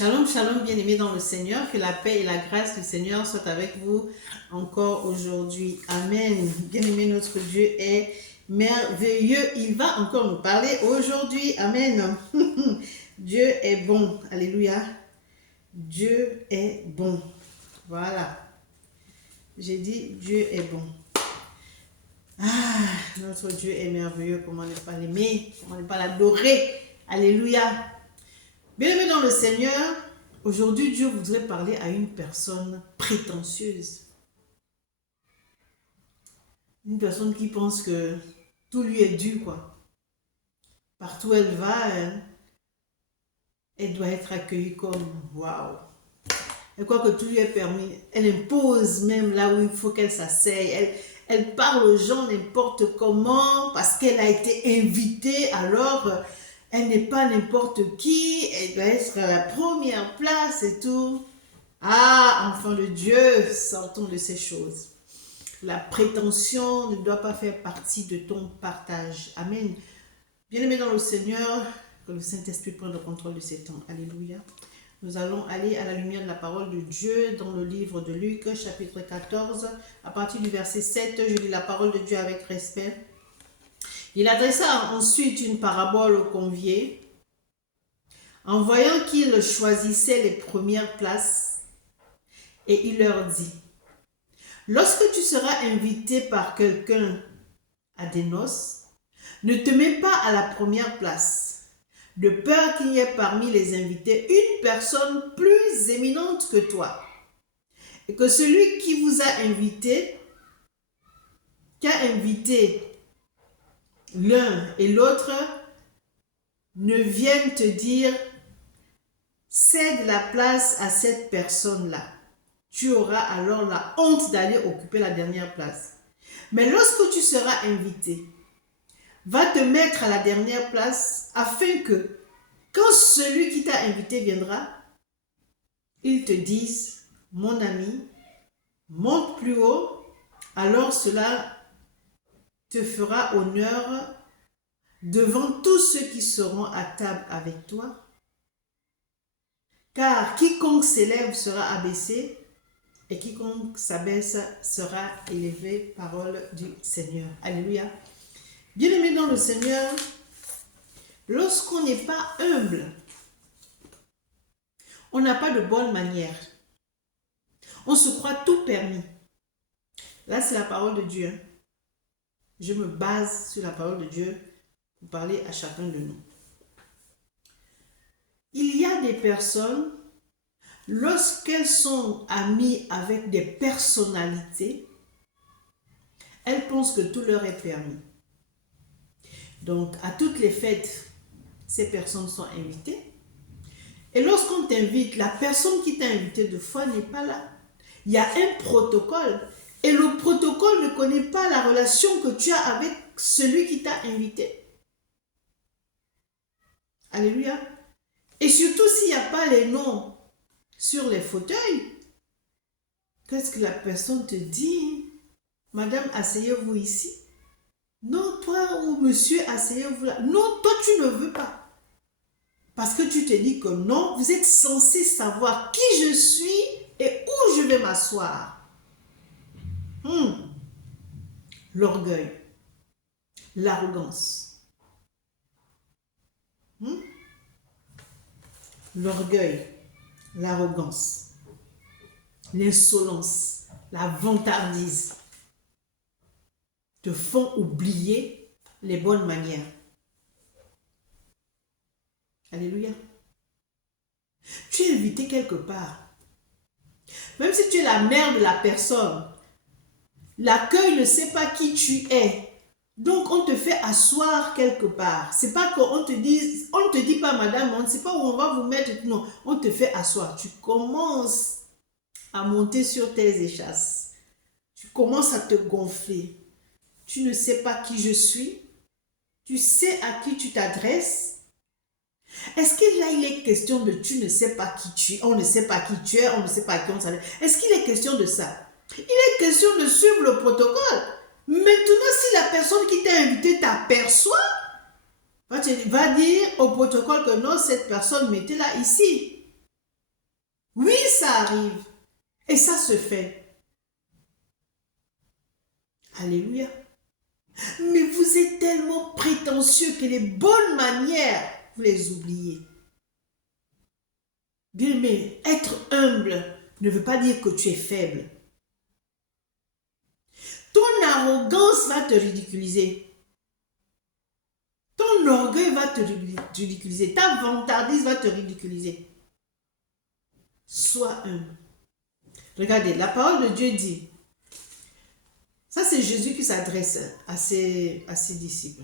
Shalom, shalom, bien-aimés dans le Seigneur, que la paix et la grâce du Seigneur soient avec vous encore aujourd'hui. Amen. Bien-aimé, notre Dieu est merveilleux. Il va encore nous parler aujourd'hui. Amen. Dieu est bon. Alléluia. Dieu est bon. Voilà. J'ai dit Dieu est bon. Ah, notre Dieu est merveilleux. Comment ne pas l'aimer? Comment ne pas l'adorer? Alléluia. Bien-aimés dans le Seigneur, aujourd'hui Dieu voudrait parler à une personne prétentieuse. Une personne qui pense que tout lui est dû, quoi. Partout où elle va, elle doit être accueillie comme waouh. Elle croit que tout lui est permis. Elle impose même là où il faut qu'elle s'asseye. Elle parle aux gens n'importe comment parce qu'elle a été invitée. Alors, elle n'est pas n'importe qui. Elle doit être à la première place et tout. Ah, enfant de Dieu, sortons de ces choses. La prétention ne doit pas faire partie de ton partage. Amen. Bien-aimés dans le Seigneur, que le Saint-Esprit prenne le contrôle de ces temps. Alléluia. Nous allons aller à la lumière de la parole de Dieu dans le livre de Luc, chapitre 14. À partir du verset 7, je lis la parole de Dieu avec respect. Il adressa ensuite une parabole aux conviés. En voyant qu'ils choisissaient les premières places, et il leur dit, « Lorsque tu seras invité par quelqu'un à des noces, ne te mets pas à la première place, de peur qu'il y ait parmi les invités une personne plus éminente que toi, et que celui qui vous a invité, qu'a invité l'un et l'autre, ne vienne te dire « Cède la place à cette personne-là ». Tu auras alors la honte d'aller occuper la dernière place. Mais lorsque tu seras invité, va te mettre à la dernière place afin que, quand celui qui t'a invité viendra, il te dise, mon ami, monte plus haut, alors cela te fera honneur devant tous ceux qui seront à table avec toi. Car quiconque s'élève sera abaissé, et quiconque s'abaisse sera élevé. Parole du Seigneur. Alléluia. Bien-aimés dans le Seigneur, lorsqu'on n'est pas humble, on n'a pas de bonne manière. On se croit tout permis. Là, c'est la parole de Dieu. Je me base sur la parole de Dieu pour parler à chacun de nous. Il y a des personnes, lorsqu'elles sont amies avec des personnalités, elles pensent que tout leur est permis. Donc, à toutes les fêtes, ces personnes sont invitées. Et lorsqu'on t'invite, la personne qui t'a invité de fois n'est pas là. Il y a un protocole. Et le protocole ne connaît pas la relation que tu as avec celui qui t'a invité. Alléluia. Et surtout s'il n'y a pas les noms sur les fauteuils, qu'est-ce que la personne te dit? Madame, asseyez-vous ici. Non, toi ou monsieur, asseyez-vous là. Non, toi, tu ne veux pas. Parce que tu te dis que non, vous êtes censé savoir qui je suis et où je vais m'asseoir. L'orgueil, l'arrogance. L'orgueil, l'arrogance, l'insolence, la vantardise te font oublier les bonnes manières. Alléluia. Tu es invité quelque part. Même si tu es la mère de la personne, l'accueil ne sait pas qui tu es. Donc, on te fait asseoir quelque part. C'est pas qu'on te dise, on ne te dit pas, madame, on ne sait pas où on va vous mettre. Non, on te fait asseoir. Tu commences à monter sur tes échasses. Tu commences à te gonfler. Tu ne sais pas qui je suis. Tu sais à qui tu t'adresses. Est-ce que là, il est question de tu ne sais pas qui tu es, on ne sait pas qui tu es, on ne sait pas à qui on s'adresse. Est-ce qu'il est question de ça? Il est question de suivre le protocole. Maintenant, si la personne qui t'a invité t'aperçoit, va dire au protocole que non, cette personne, mettez-la ici. Oui, ça arrive. Et ça se fait. Alléluia. Mais vous êtes tellement prétentieux que les bonnes manières, vous les oubliez. Bien aimé, être humble ne veut pas dire que tu es faible. Ton arrogance va te ridiculiser. Ton orgueil va te ridiculiser. Ta vantardise va te ridiculiser. Sois humble. Regardez, la parole de Dieu dit, ça c'est Jésus qui s'adresse à ses disciples.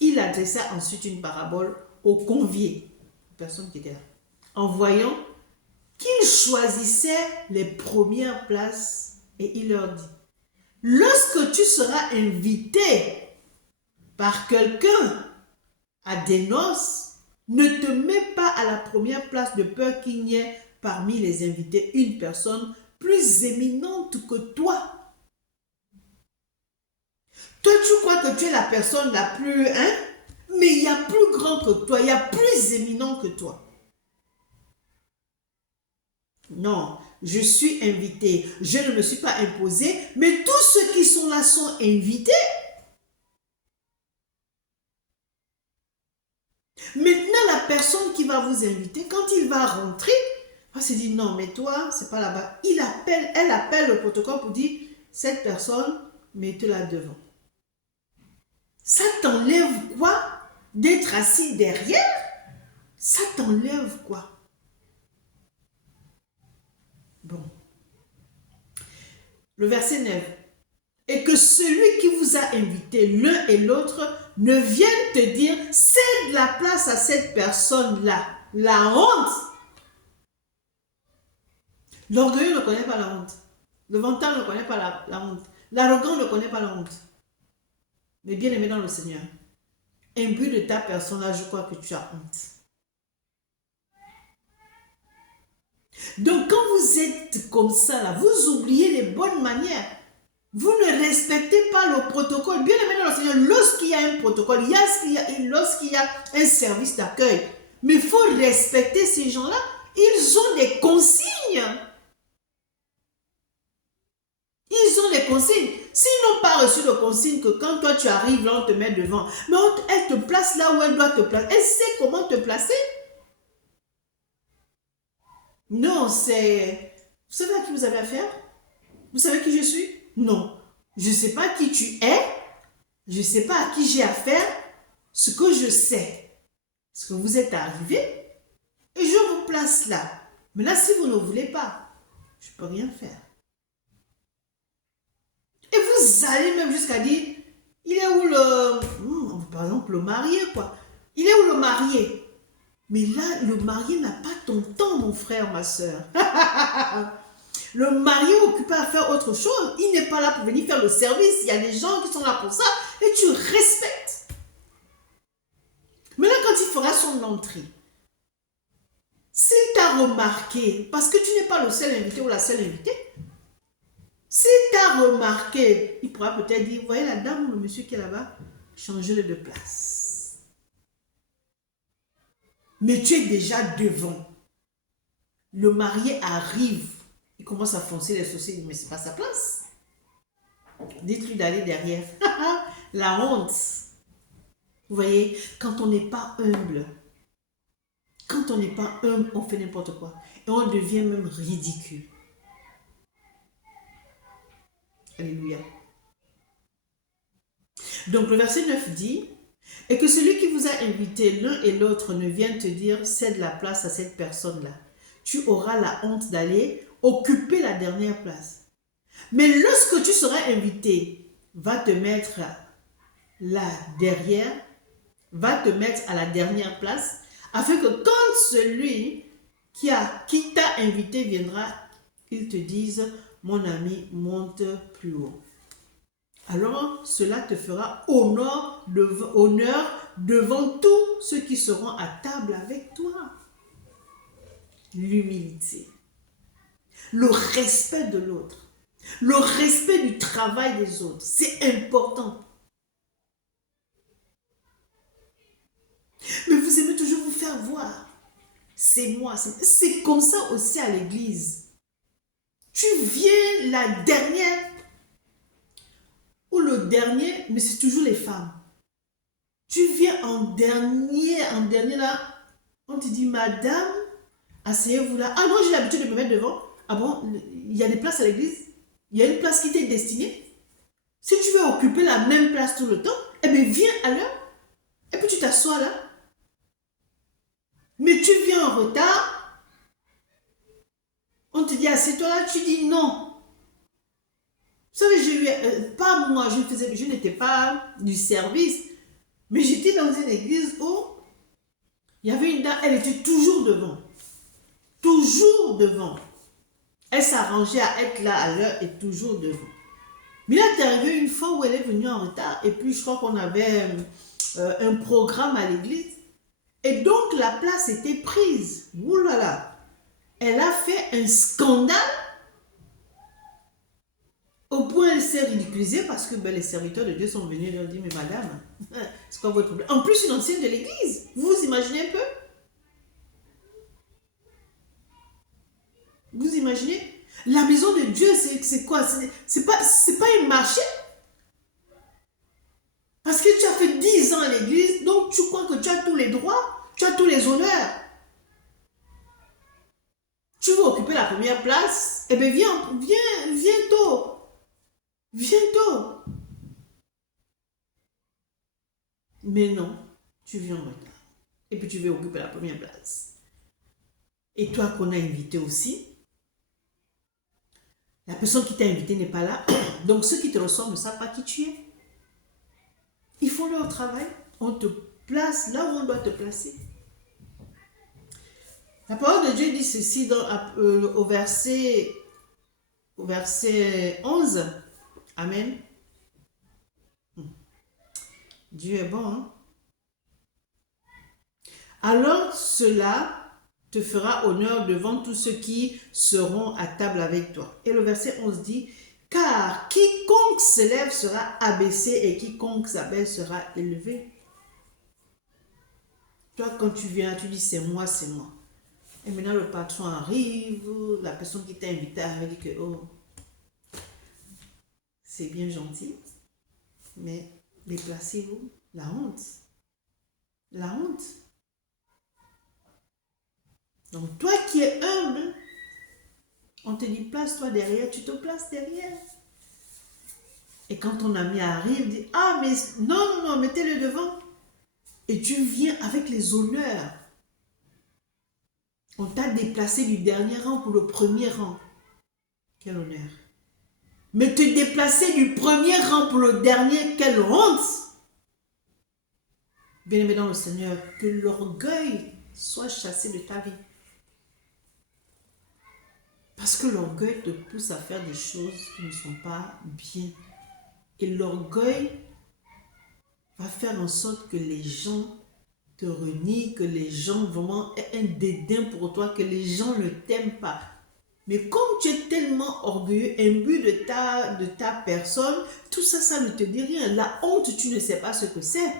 Il adressa ensuite une parabole aux conviés, aux personnes qui étaient là, en voyant qu'ils choisissaient les premières places et il leur dit, lorsque tu seras invité par quelqu'un à des noces, ne te mets pas à la première place de peur qu'il n'y ait parmi les invités une personne plus éminente que toi. Toi, tu crois que tu es la personne la plus... Hein? Mais il y a plus grand que toi, il y a plus éminent que toi. Non, je suis invité. Je ne me suis pas imposé, mais tous ceux qui sont là sont invités. Maintenant, la personne qui va vous inviter, quand il va rentrer, va se dire non, mais toi, c'est pas là-bas. Elle appelle le protocole pour dire cette personne, mettez-la devant. Ça t'enlève quoi d'être assis derrière? Ça t'enlève quoi? Bon. Le verset 9. Et que celui qui vous a invité l'un et l'autre ne vienne te dire cède la place à cette personne-là. La honte. L'orgueil ne connaît pas la honte. Le vantard ne connaît pas la honte. L'arrogant ne connaît pas la honte. Mais bien aimé dans le Seigneur, imbu de ta personne là, je crois que tu as honte. Donc quand vous êtes comme ça là, vous oubliez les bonnes manières. Vous ne respectez pas le protocole. Bien aimé dans le Seigneur, lorsqu'il y a un protocole, lorsqu'il y a un service d'accueil, mais il faut respecter ces gens-là. Ils ont des consignes. Ils ont des consignes. S'ils n'ont pas reçu de consignes que quand toi tu arrives là, on te met devant, mais elle te place là où elle doit te placer. Elle sait comment te placer. Non, c'est... Vous savez à qui vous avez affaire? Vous savez qui je suis? Non. Je ne sais pas qui tu es. Je ne sais pas à qui j'ai affaire. Ce que je sais, c'est que vous êtes arrivé et je vous place là. Mais là, si vous ne voulez pas, je ne peux rien faire. Et vous allez même jusqu'à dire, il est où par exemple, le marié, quoi. Il est où le marié? Mais là, le marié n'a pas ton temps, mon frère, ma soeur. Le marié est occupé à faire autre chose. Il n'est pas là pour venir faire le service. Il y a des gens qui sont là pour ça. Et tu respectes. Maintenant, quand il fera son entrée, s'il t'a remarqué, parce que tu n'es pas le seul invité ou la seule invitée, s'il t'a remarqué, il pourra peut-être dire, vous voyez la dame ou le monsieur qui est là-bas, changez-le de place. Mais tu es déjà devant. Le marié arrive. Il commence à foncer les sourcils, mais ce n'est pas sa place. Dites-lui d'aller derrière. La honte. Vous voyez, quand on n'est pas humble, on fait n'importe quoi. Et on devient même ridicule. Alléluia. Donc le verset 9 dit, et que celui qui vous a invité l'un et l'autre ne vienne te dire, cède la place à cette personne-là. Tu auras la honte d'aller occuper la dernière place. Mais lorsque tu seras invité, va te mettre là derrière, va te mettre à la dernière place, afin que quand celui qui t'a invité viendra, il te dise, mon ami, monte plus haut. Alors cela te fera honneur devant tous ceux qui seront à table avec toi. L'humilité, le respect de l'autre, le respect du travail des autres, c'est important. Mais vous aimez toujours vous faire voir. c'est moi. C'est comme ça aussi à l'église. Tu viens la dernière ou le dernier, mais c'est toujours les femmes. Tu viens en dernier là, on te dit, madame, asseyez-vous là. Ah non, j'ai l'habitude de me mettre devant. Ah bon, il y a des places à l'église? Il y a une place qui t'est destinée? Si tu veux occuper la même place tout le temps, eh bien viens à l'heure. Et puis tu t'assois là. Mais tu viens en retard. On te dit, assieds-toi là. Tu dis non. Vous savez, j'ai eu, pas moi, je n'étais pas du service. Mais j'étais dans une église où il y avait une dame, elle était toujours devant. Toujours devant. Elle s'arrangeait à être là à l'heure et toujours devant. Mais là, t'es arrivé une fois où elle est venue en retard et puis je crois qu'on avait un programme à l'église. Et donc, la place était prise. Ouh là là. Elle a fait un scandale au point elle s'est ridiculisée parce que les serviteurs de Dieu sont venus et leur dire, mais madame, c'est quoi votre problème? En plus, une ancienne de l'église. Vous vous imaginez un peu? Vous imaginez? La maison de Dieu, c'est quoi? C'est pas un marché. Parce que tu as fait 10 ans à l'église, donc tu crois que tu as tous les droits, tu as tous les honneurs. Tu veux occuper la première place? Eh bien, viens tôt. Viens tôt. Mais non, tu viens en retard. Et puis tu veux occuper la première place. Et toi qu'on a invité aussi, la personne qui t'a invité n'est pas là. Donc ceux qui te reçoivent ne savent pas qui tu es. Ils font leur travail. On te place là où on doit te placer. La parole de Dieu dit ceci au verset 11. Amen. Dieu est bon. Hein? Alors cela te fera honneur devant tous ceux qui seront à table avec toi. Et le verset 11 dit, car quiconque s'élève sera abaissé et quiconque s'abaisse sera élevé. Toi, quand tu viens, tu dis c'est moi, c'est moi. Et maintenant le patron arrive, la personne qui t'a invité arrive et dit que oh, c'est bien gentil, mais déplacez-vous. La honte. La honte. Donc toi qui es humble, on te dit place-toi derrière, tu te places derrière. Et quand ton ami arrive, dit ah mais non, mettez-le devant. Et tu viens avec les honneurs. On t'a déplacé du dernier rang pour le premier rang. Quel honneur. Mais te déplacer du premier rang pour le dernier, quelle honte. Bien-aimé dans le Seigneur, que l'orgueil soit chassé de ta vie. Parce que l'orgueil te pousse à faire des choses qui ne sont pas bien. Et l'orgueil va faire en sorte que les gens te renient, que les gens vraiment aient un dédain pour toi, que les gens ne t'aiment pas. Mais comme tu es tellement orgueilleux, imbu de ta personne, tout ça, ça ne te dit rien. La honte, tu ne sais pas ce que c'est.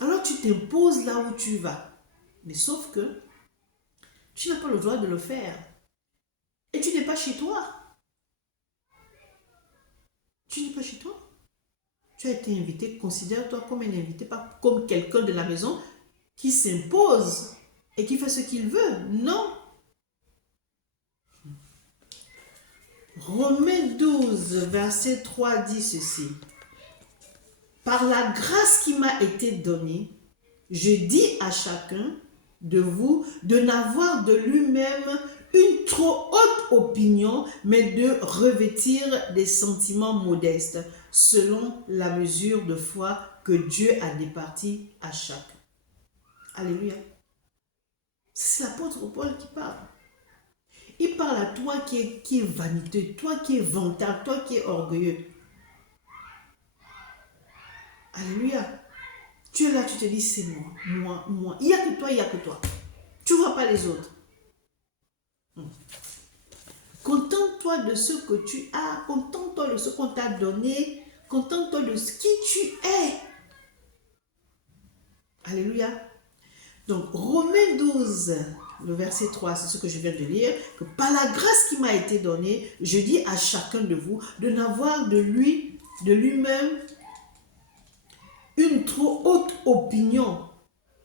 Alors tu t'imposes là où tu vas. Mais sauf que tu n'as pas le droit de le faire. Et tu n'es pas chez toi. Tu n'es pas chez toi. Tu as été invité, considère-toi comme un invité, pas comme quelqu'un de la maison qui s'impose et qui fait ce qu'il veut. Non. Romains 12, verset 3 dit ceci. Par la grâce qui m'a été donnée, je dis à chacun de vous de n'avoir de lui-même une trop haute opinion, mais de revêtir des sentiments modestes, selon la mesure de foi que Dieu a départie à chacun. Alléluia. C'est l'apôtre Paul qui parle. Il parle à toi qui est vaniteux, toi qui es vantard, toi qui es orgueilleux. Alléluia. Tu es là, tu te dis, c'est moi. Il n'y a que toi, il n'y a que toi. Tu ne vois pas les autres. Contente-toi de ce que tu as, contente-toi de ce qu'on t'a donné, contente-toi de ce qui tu es. Alléluia. Donc, Romains 12, le verset 3, c'est ce que je viens de lire, que par la grâce qui m'a été donnée, je dis à chacun de vous de n'avoir de lui-même, une trop haute opinion,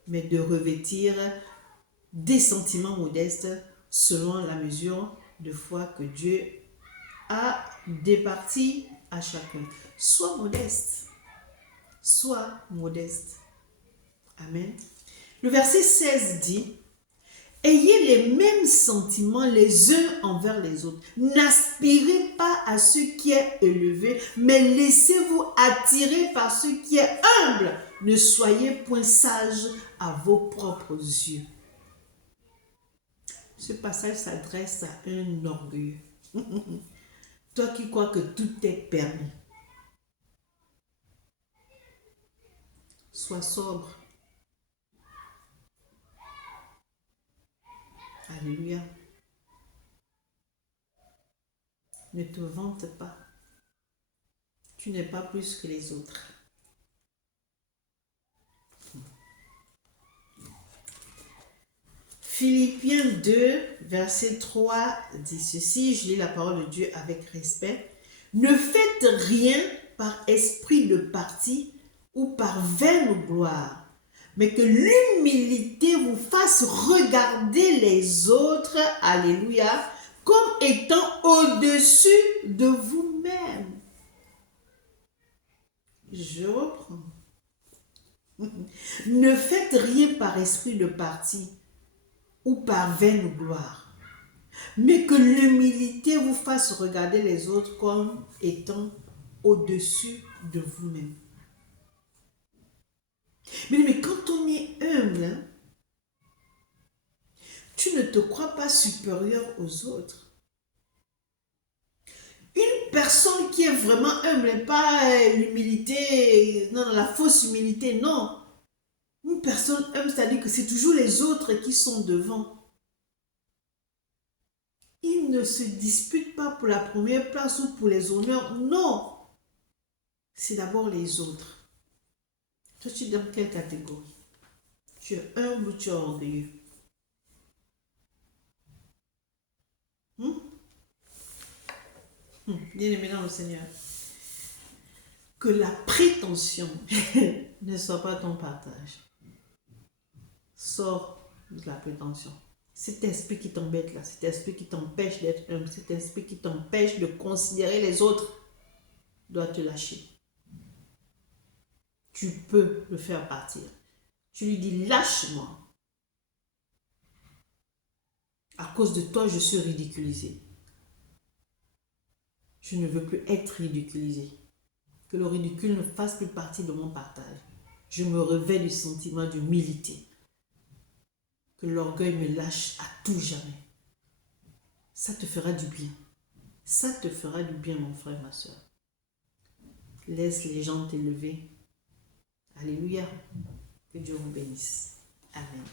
mais de revêtir des sentiments modestes selon la mesure de foi que Dieu a départie à chacun. Sois modeste. Sois modeste. Amen. Le verset 16 dit, ayez les mêmes sentiments les uns envers les autres. N'aspirez pas à ce qui est élevé, mais laissez-vous attirer par ce qui est humble. Ne soyez point sages à vos propres yeux. Ce passage s'adresse à un orgueilleux. Toi qui crois que tout est permis. Sois sobre. Alléluia. Ne te vante pas. Tu n'es pas plus que les autres. Philippiens 2, verset 3 dit ceci, je lis la parole de Dieu avec respect. Ne faites rien par esprit de parti ou par vaine gloire, mais que l'humilité vous fasse regarder les autres, alléluia, comme étant au-dessus de vous-même. Je reprends. Ne faites rien par esprit de parti ou par vaine gloire, mais que l'humilité vous fasse regarder les autres comme étant au-dessus de vous-même. Mais quand on est humble, tu ne te crois pas supérieur aux autres. Une personne qui est vraiment humble, pas l'humilité, non, la fausse humilité, non. Une personne humble, c'est-à-dire que c'est toujours les autres qui sont devant. Il ne se dispute pas pour la première place ou pour les honneurs, non. C'est d'abord les autres. Toi, tu es dans quelle catégorie? Tu es humble ou tu es orgueilleux? Bien-aimé dans le Seigneur, que la prétention ne soit pas ton partage. Sors de la prétention. Cet esprit qui t'embête là, cet esprit qui t'empêche d'être humble, cet esprit qui t'empêche de considérer les autres, doit te lâcher. Tu peux le faire partir. Tu lui dis, lâche-moi. À cause de toi, je suis ridiculisé. Je ne veux plus être ridiculisé. Que le ridicule ne fasse plus partie de mon partage. Je me revêt du sentiment d'humilité. Que l'orgueil me lâche à tout jamais. Ça te fera du bien. Ça te fera du bien, mon frère, ma soeur. Laisse les gens t'élever. Alléluia. Que Dieu vous bénisse. Amen.